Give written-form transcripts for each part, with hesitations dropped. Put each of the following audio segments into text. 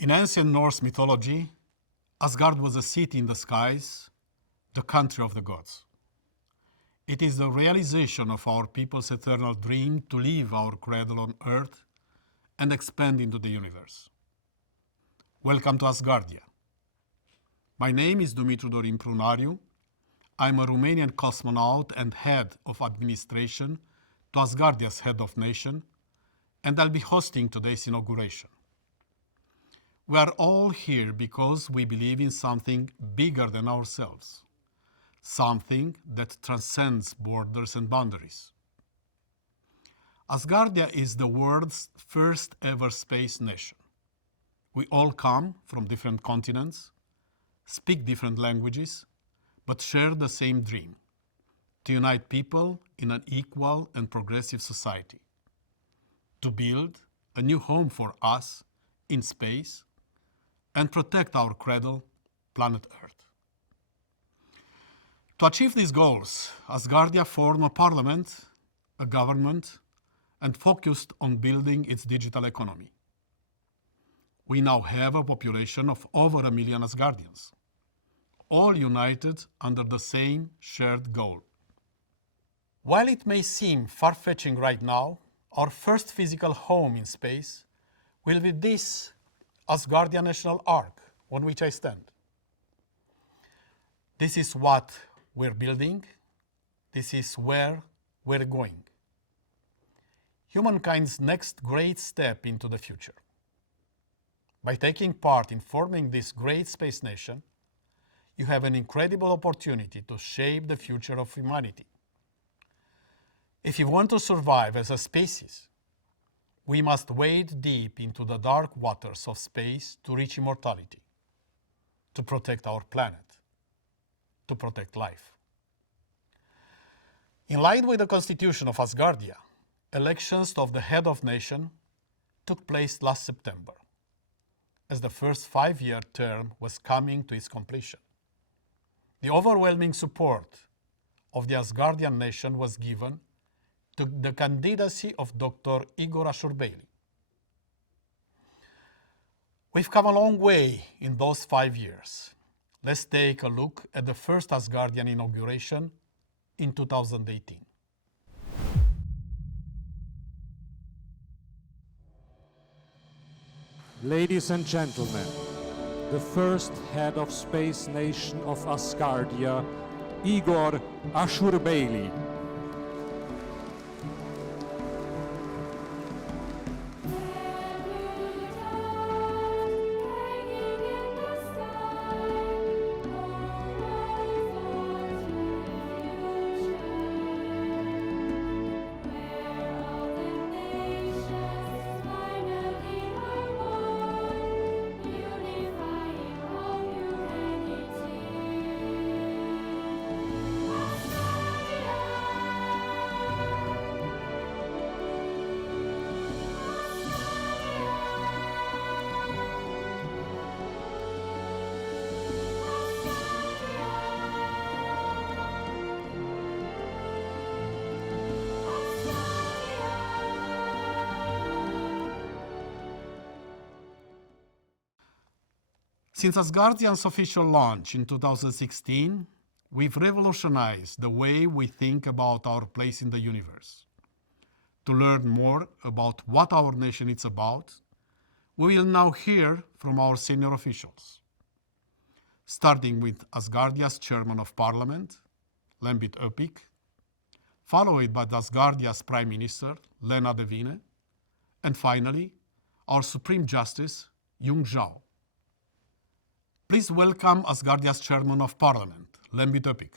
In ancient Norse mythology, Asgard was a city in the skies, the country of the gods. It is the realization of our people's eternal dream to leave our cradle on Earth and expand into the universe. Welcome to Asgardia. My name is Dumitru Dorin Prunariu. I'm a Romanian cosmonaut and head of administration to Asgardia's head of nation, and I'll be hosting today's inauguration. We are all here because we believe in something bigger than ourselves, something that transcends borders and boundaries. Asgardia is the world's first ever space nation. We all come from different continents, speak different languages, but share the same dream: to unite people in an equal and progressive society, to build a new home for us in space, and protect our cradle, planet Earth. To achieve these goals, Asgardia formed a parliament, a government, and focused on building its digital economy. We now have a population of over 1 million Asgardians, all united under the same shared goal. While it may seem far-fetching right now, our first physical home in space will be this Asgardia National Ark on which I stand. This is what we're building. This is where we're going. Humankind's next great step into the future. By taking part in forming this great space nation, you have an incredible opportunity to shape the future of humanity. If you want to survive as a species, we must wade deep into the dark waters of space to reach immortality, to protect our planet, to protect life. In line with the constitution of Asgardia, elections of the head of nation took place last September, as the first 5-year term was coming to its completion. The overwhelming support of the Asgardian nation was given to the candidacy of Dr. Igor Ashurbeili. We've come a long way in those 5 years. Let's take a look at the first Asgardian inauguration in 2018. Ladies and gentlemen, the first head of space nation of Asgardia, Igor Ashurbeili. Since Asgardian's official launch in 2016, we've revolutionized the way we think about our place in the universe. To learn more about what our nation is about, we will now hear from our senior officials, starting with Asgardia's Chairman of Parliament, Lembit Öpik, followed by Asgardia's Prime Minister, Lena Devine, and finally, our Supreme Justice, Yung Zhao. Please welcome Asgardia's Chairman of Parliament, Lembit Öpik.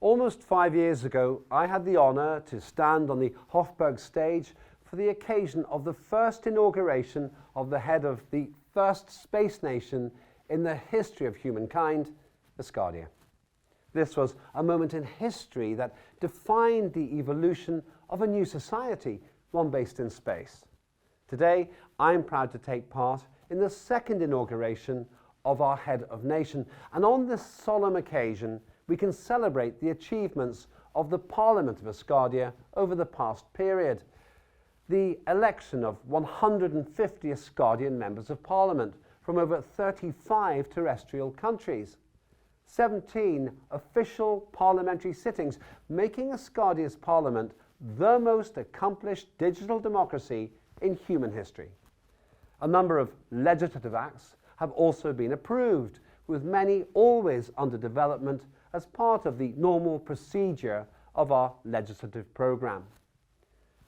Almost 5 years ago, I had the honour to stand on the Hofburg stage for the occasion of the first inauguration of the head of the first space nation in the history of humankind, Asgardia. This was a moment in history that defined the evolution of a new society, one based in space. Today, I'm proud to take part in the second inauguration of our head of nation. And on this solemn occasion, we can celebrate the achievements of the Parliament of Asgardia over the past period. The election of 150 Asgardian members of Parliament from over 35 terrestrial countries. 17 official parliamentary sittings, making Asgardia's Parliament the most accomplished digital democracy in human history. A number of legislative acts have also been approved, with many always under development as part of the normal procedure of our legislative programme.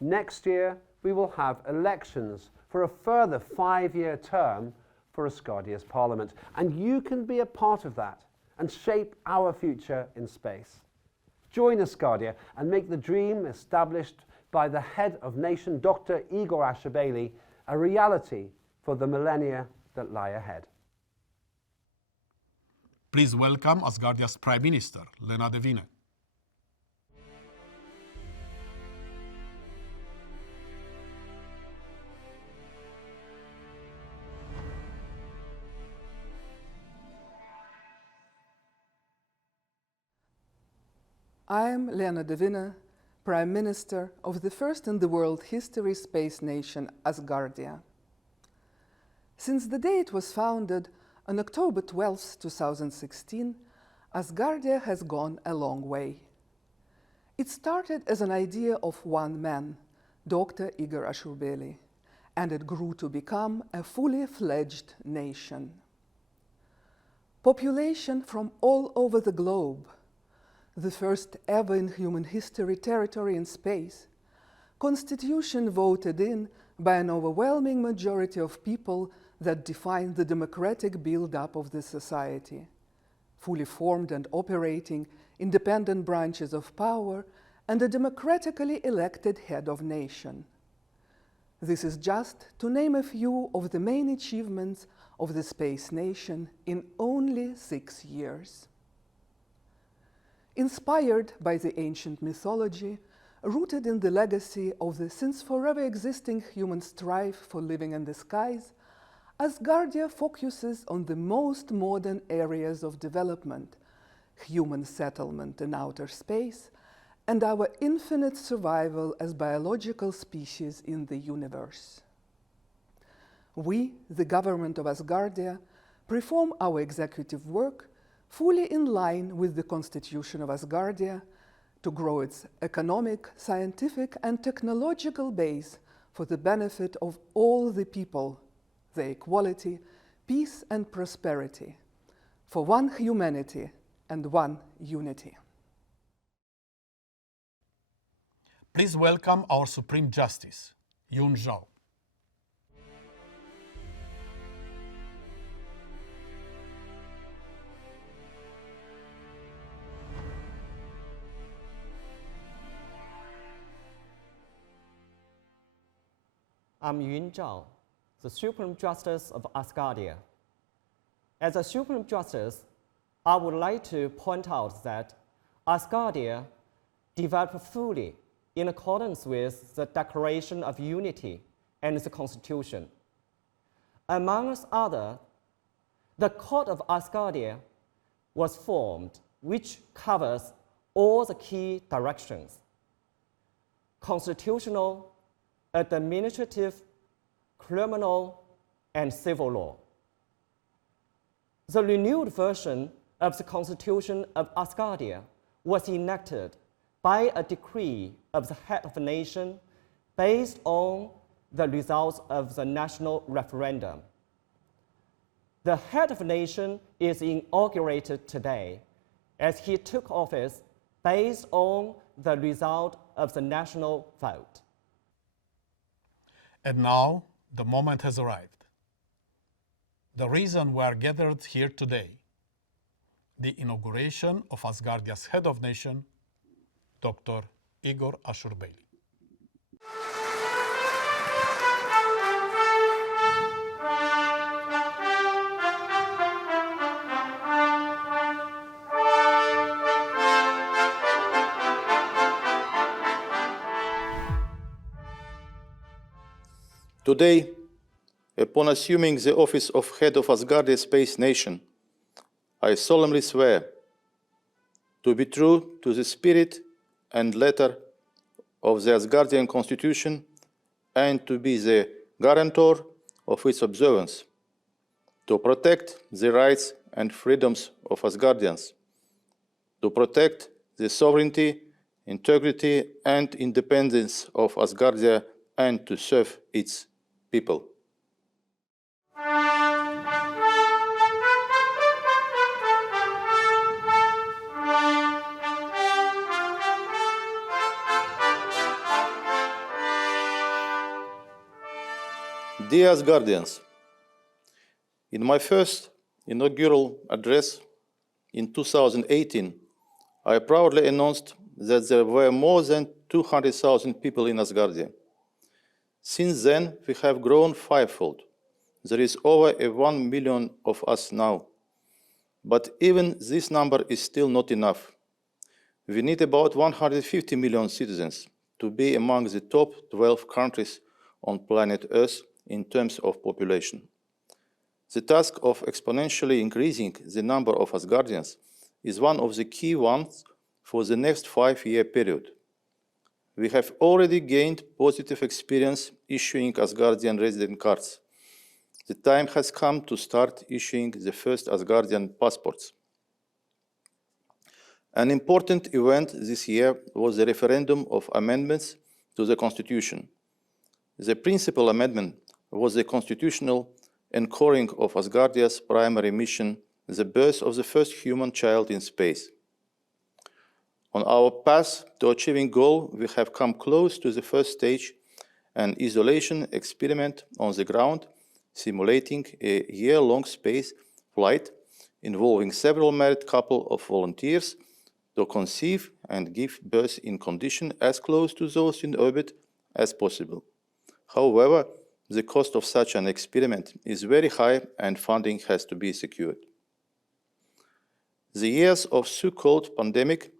Next year, we will have elections for a further 5-year term for Asgardia's Parliament, and you can be a part of that and shape our future in space. Join Asgardia and make the dream established by the head of nation, Dr. Igor Ashurbely, a reality for the millennia that lie ahead. Please welcome Asgardia's Prime Minister, Lena Devine. I am Lena Devine, Prime Minister of the first in the world history space nation, Asgardia. Since the day it was founded on October 12, 2016, Asgardia has gone a long way. It started as an idea of one man, Dr. Igor Ashurbely, and it grew to become a fully fledged nation. Population from all over the globe, the first ever in human history territory in space, constitution voted in by an overwhelming majority of people that define the democratic build-up of the society, fully formed and operating independent branches of power and a democratically elected head of nation. This is just to name a few of the main achievements of the space nation in only 6 years. Inspired by the ancient mythology, rooted in the legacy of the since forever existing human strive for living in the skies, Asgardia focuses on the most modern areas of development, human settlement in outer space, and our infinite survival as biological species in the universe. We, the government of Asgardia, perform our executive work fully in line with the Constitution of Asgardia to grow its economic, scientific, and technological base for the benefit of all the people, their equality, peace, and prosperity, for one humanity and one unity. Please welcome our Supreme Justice, Yun Zhao. I'm Yun Zhao, the Supreme Justice of Asgardia. As a Supreme Justice, I would like to point out that Asgardia developed fully in accordance with the Declaration of Unity and the Constitution. Amongst others, the Court of Asgardia was formed, which covers all the key directions: constitutional, administrative, criminal, and civil law. The renewed version of the Constitution of Asgardia was enacted by a decree of the head of the nation based on the results of the national referendum. The head of the nation is inaugurated today as he took office based on the result of the national vote. And now, the moment has arrived. The reason we are gathered here today, the inauguration of Asgardia's head of nation, Dr. Igor Ashurbely. Today, upon assuming the office of head of Asgardia Space Nation, I solemnly swear to be true to the spirit and letter of the Asgardian Constitution and to be the guarantor of its observance, to protect the rights and freedoms of Asgardians, to protect the sovereignty, integrity, and independence of Asgardia, and to serve its people. Dear Asgardians, in my first inaugural address in 2018, I proudly announced that there were more than 200,000 people in Asgardia. Since then, we have grown fivefold. There is over 1 million of us now. But even this number is still not enough. We need about 150 million citizens to be among the top 12 countries on planet Earth in terms of population. The task of exponentially increasing the number of Asgardians is one of the key ones for the next 5-year period. We have already gained positive experience issuing Asgardian resident cards. The time has come to start issuing the first Asgardian passports. An important event this year was the referendum of amendments to the Constitution. The principal amendment was the constitutional anchoring of Asgardia's primary mission, the birth of the first human child in space. On our path to achieving goal, we have come close to the first stage, an isolation experiment on the ground, simulating a year-long space flight involving several married couples of volunteers to conceive and give birth in conditions as close to those in orbit as possible. However, the cost of such an experiment is very high and funding has to be secured. The years of so-called pandemic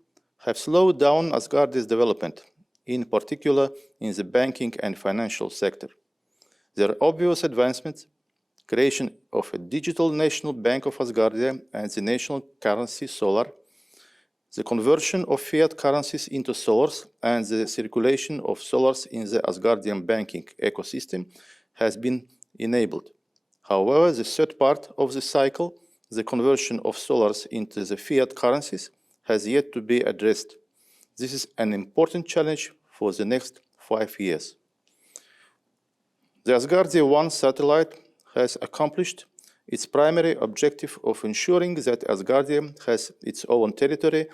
have slowed down Asgardia's development, in particular in the banking and financial sector. There are obvious advancements, creation of a digital national bank of Asgardia and the national currency Solar, the conversion of fiat currencies into solars and the circulation of solars in the Asgardian banking ecosystem has been enabled. However, the third part of the cycle, the conversion of solars into the fiat currencies, has yet to be addressed. This is an important challenge for the next 5 years. The Asgardia 1 satellite has accomplished its primary objective of ensuring that Asgardia has its own territory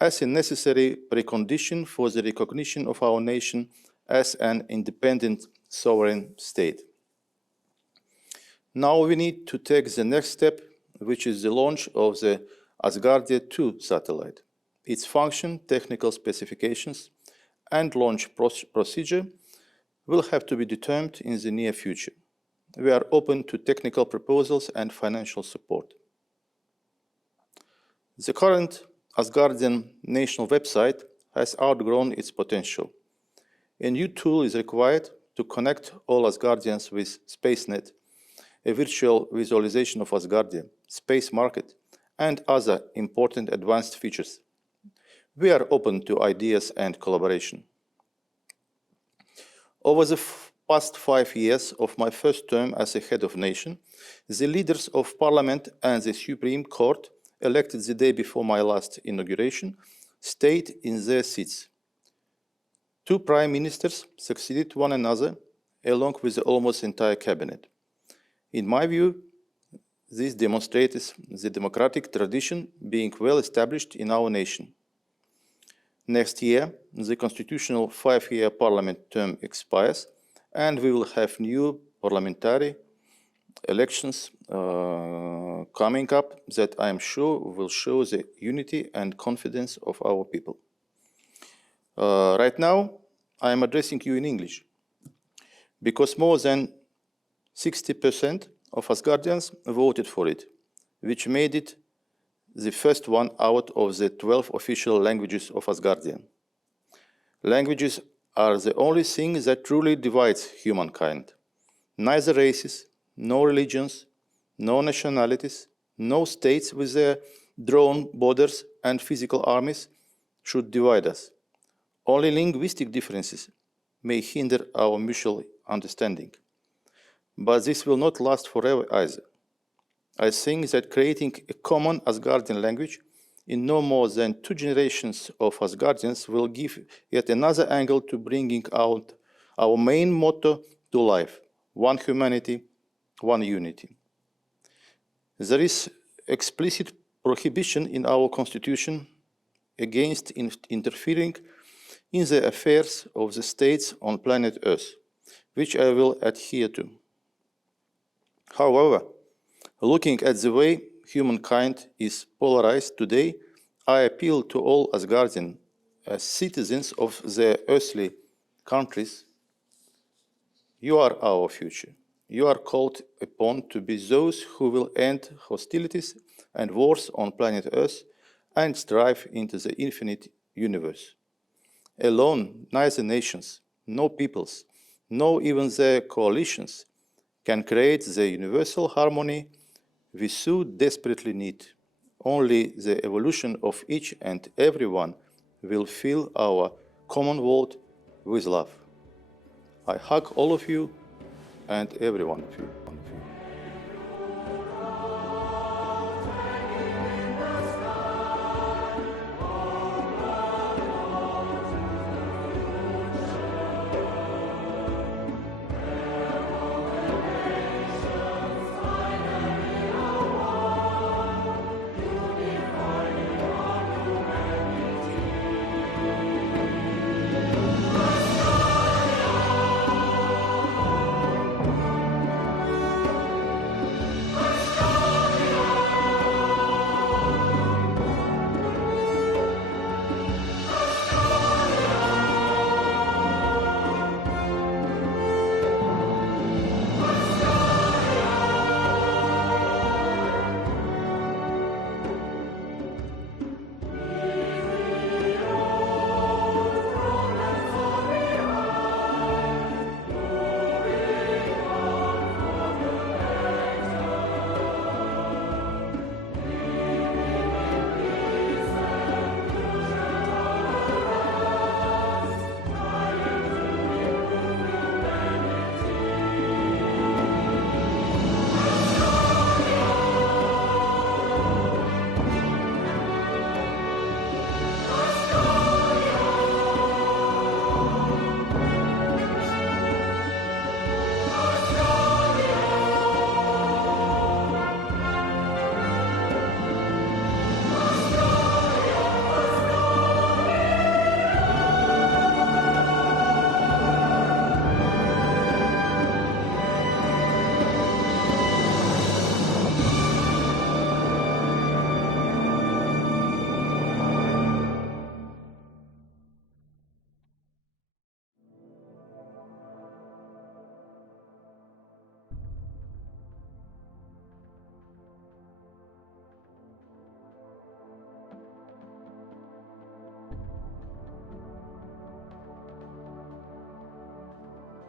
as a necessary precondition for the recognition of our nation as an independent sovereign state. Now we need to take the next step, which is the launch of the Asgardia 2 satellite. Its function, technical specifications, and launch procedure will have to be determined in the near future. We are open to technical proposals and financial support. The current Asgardian national website has outgrown its potential. A new tool is required to connect all Asgardians with SpaceNet, a virtual visualization of Asgardia, space market, and other important advanced features. We are open to ideas and collaboration. Over the past 5 years of my first term as a head of nation, the leaders of parliament and the Supreme Court, elected the day before my last inauguration, stayed in their seats. 2 prime ministers succeeded one another, along with the almost entire cabinet. In my view, this demonstrates the democratic tradition being well established in our nation. Next year, the constitutional 5-year parliament term expires, and we will have new parliamentary elections coming up that I am sure will show the unity and confidence of our people. Right now, I am addressing you in English, because more than 60% of Asgardians voted for it, which made it the first one out of the 12 official languages of Asgardia. Languages are the only thing that truly divides humankind. Neither races, no religions, no nationalities, no states with their drawn borders and physical armies should divide us. Only linguistic differences may hinder our mutual understanding. But this will not last forever either. I think that creating a common Asgardian language in no more than 2 generations of Asgardians will give yet another angle to bringing out our main motto to life: one humanity, one unity. There is explicit prohibition in our constitution against interfering in the affairs of the states on planet Earth, which I will adhere to. However, looking at the way humankind is polarized today, I appeal to all Asgardians as citizens of their earthly countries. You are our future. You are called upon to be those who will end hostilities and wars on planet Earth and strive into the infinite universe. Alone, neither nations, no peoples, no even their coalitions can create the universal harmony we so desperately need. Only the evolution of each and every one will fill our common world with love. I hug all of you and every one of you.